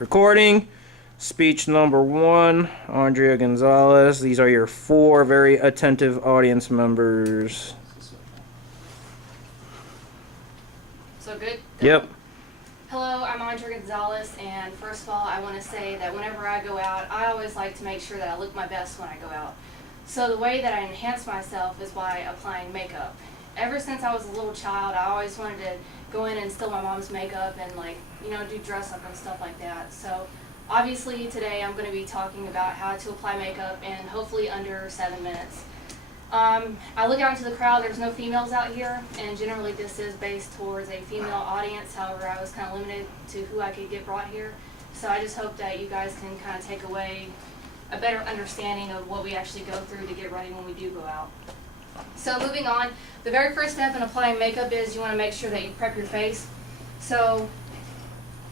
Recording. Speech number 1, Aundria Gonzalez. These are your 4 very attentive audience members. So good? Yep. Hello, I'm Aundria Gonzalez, and first of all, I want to say that whenever I go out, I always like to make sure that I look my best when I go out. So the way that I enhance myself is by applying makeup. Ever since I was a little child, I always wanted to go in and steal my mom's makeup and do dress up and stuff like that. So obviously today I'm going to be talking about how to apply makeup in hopefully under 7 minutes. I look out into the crowd, there's no females out here, and generally this is based towards a female audience. However, I was kind of limited to who I could get brought here. So I just hope that you guys can kind of take away a better understanding of what we actually go through to get ready when we do go out. So moving on, the very first step in applying makeup is you want to make sure that you prep your face. So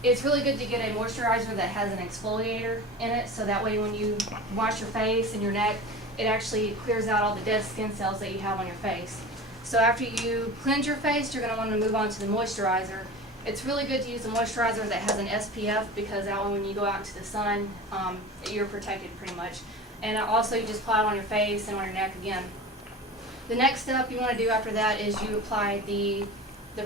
it's really good to get a moisturizer that has an exfoliator in it, so that way when you wash your face and your neck, it actually clears out all the dead skin cells that you have on your face. So after you cleanse your face, you're going to want to move on to the moisturizer. It's really good to use a moisturizer that has an SPF, because that way when you go out into the sun, you're protected pretty much. And also you just apply it on your face and on your neck again. The next step you want to do after that is you apply the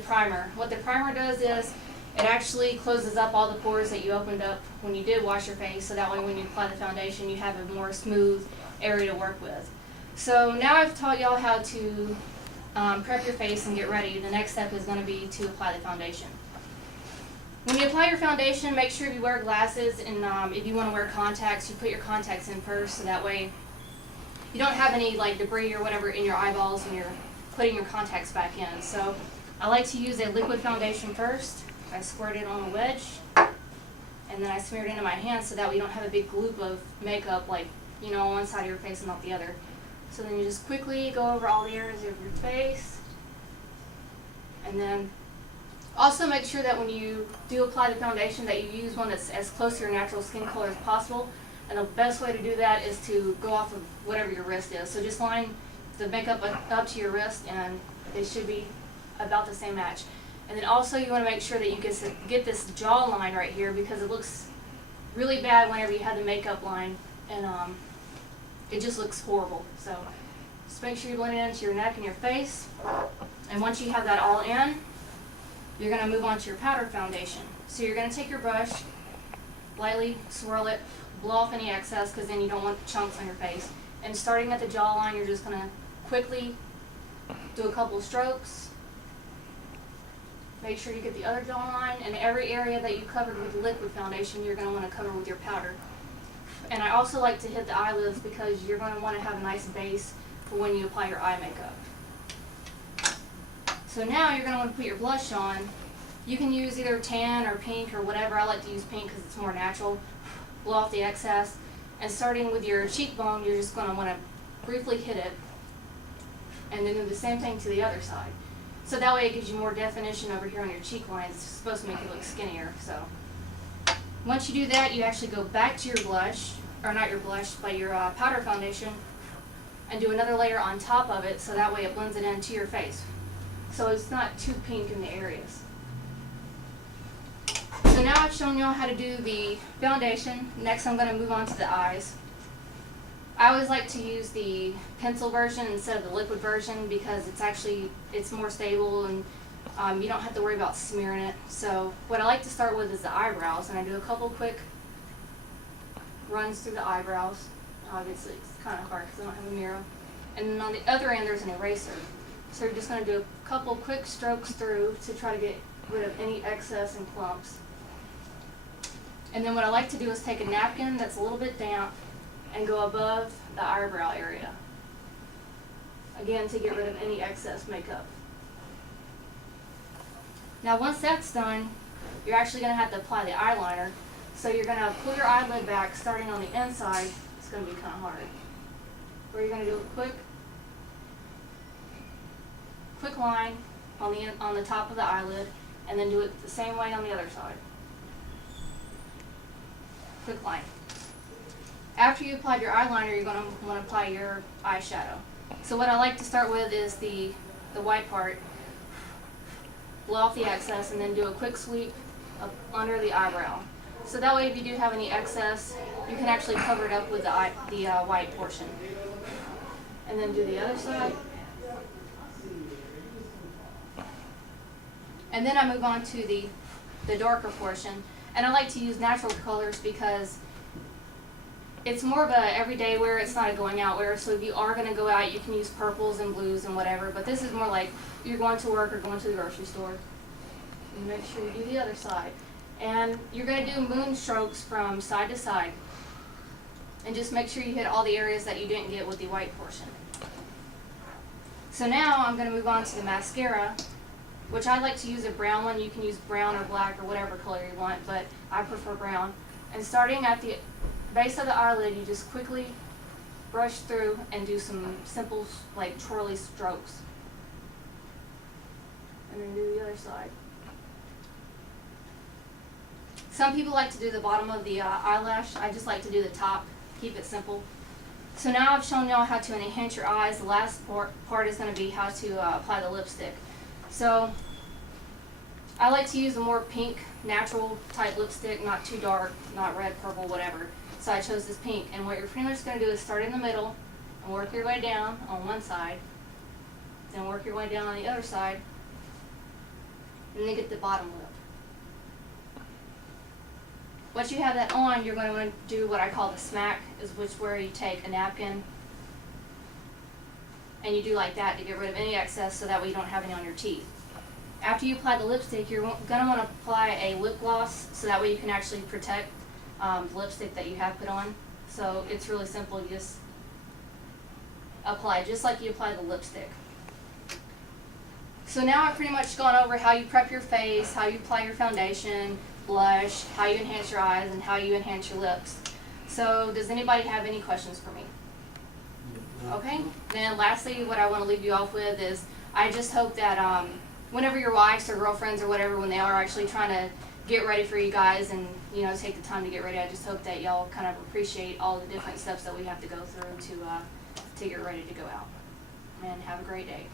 primer. What the primer does is it actually closes up all the pores that you opened up when you did wash your face, so that way when you apply the foundation you have a more smooth area to work with. So now I've taught y'all how to prep your face and get ready. The next step is going to be to apply the foundation. When you apply your foundation, make sure you wear glasses, and if you want to wear contacts, you put your contacts in first, so that way you don't have any debris or whatever in your eyeballs when you're putting your contacts back in. So I like to use a liquid foundation first. I squirt it on a wedge, and then I smear it into my hand, so that way you don't have a big gloop of makeup on one side of your face and not the other. So then you just quickly go over all the areas of your face, and then also make sure that when you do apply the foundation that you use one that's as close to your natural skin color as possible. And the best way to do that is to go off of whatever your wrist is. So just line the makeup up to your wrist, and it should be about the same match. And then also you want to make sure that you get this jawline right here, because it looks really bad whenever you have the makeup line, and it just looks horrible. So just make sure you blend it into your neck and your face. And once you have that all in, you're going to move on to your powder foundation. So you're going to take your brush, lightly swirl it, blow off any excess, because then you don't want chunks on your face. And starting at the jawline, you're just going to quickly do a couple of strokes. Make sure you get the other jawline, and every area that you covered with liquid foundation, you're going to want to cover with your powder. And I also like to hit the eyelids, because you're going to want to have a nice base for when you apply your eye makeup. So now you're going to want to put your blush on. You can use either tan or pink or whatever. I like to use pink because it's more natural. Blow off the excess, and starting with your cheekbone, you're just going to want to briefly hit it, and then do the same thing to the other side. So that way it gives you more definition over here on your cheek line. It's supposed to make you look skinnier. So once you do that, you actually go back to your blush, or not your blush, but your powder foundation, and do another layer on top of it, so that way it blends it into your face, so it's not too pink in the areas. So now I've shown y'all how to do the foundation. Next I'm going to move on to the eyes. I always like to use the pencil version instead of the liquid version, because it's more stable, and you don't have to worry about smearing it. So what I like to start with is the eyebrows, and I do a couple quick runs through the eyebrows. Obviously it's kind of hard because I don't have a mirror. And then on the other end there's an eraser. So you're just going to do a couple quick strokes through to try to get rid of any excess and clumps. And then what I like to do is take a napkin that's a little bit damp and go above the eyebrow area, again to get rid of any excess makeup. Now once that's done, you're actually going to have to apply the eyeliner. So you're going to pull your eyelid back, starting on the inside. It's going to be kind of hard. Where you're going to do a quick line on the top of the eyelid, and then do it the same way on the other side. Quick line. After you applied your eyeliner, you're going to want to apply your eyeshadow. So what I like to start with is the white part. Blow off the excess, and then do a quick sweep up under the eyebrow. So that way if you do have any excess, you can actually cover it up with the white portion. And then do the other side. And then I move on to the darker portion. And I like to use natural colors because it's more of a everyday wear, it's not a going out wear. So if you are going to go out, you can use purples and blues and whatever. But this is more like you're going to work or going to the grocery store. And make sure you do the other side. And you're going to do moon strokes from side to side. And just make sure you hit all the areas that you didn't get with the white portion. So now I'm going to move on to the mascara, which I like to use a brown one. You can use brown or black or whatever color you want, but I prefer brown. And starting at the base of the eyelid, you just quickly brush through and do some simple, like, twirly strokes. And then do the other side. Some people like to do the bottom of the eyelash. I just like to do the top, keep it simple. So now I've shown y'all how to enhance your eyes. The last part is going to be how to apply the lipstick. So I like to use a more pink, natural type lipstick, not too dark, not red, purple, whatever. So I chose this pink. And what you're pretty much going to do is start in the middle and work your way down on one side. Then work your way down on the other side. And then get the bottom lip. Once you have that on, you're going to want to do what I call the smack, is where you take a napkin and you do like that to get rid of any excess so that way you don't have any on your teeth. After you apply the lipstick, you're going to want to apply a lip gloss so that way you can actually protect the lipstick that you have put on. So it's really simple. You just apply just like you apply the lipstick. So now I've pretty much gone over how you prep your face, how you apply your foundation, blush, how you enhance your eyes, and how you enhance your lips. So does anybody have any questions for me? Okay, then lastly what I want to leave you off with is I just hope that whenever your wives or girlfriends or whatever, when they are actually trying to get ready for you guys and take the time to get ready, I just hope that y'all kind of appreciate all the different steps that we have to go through to get ready to go out. And have a great day.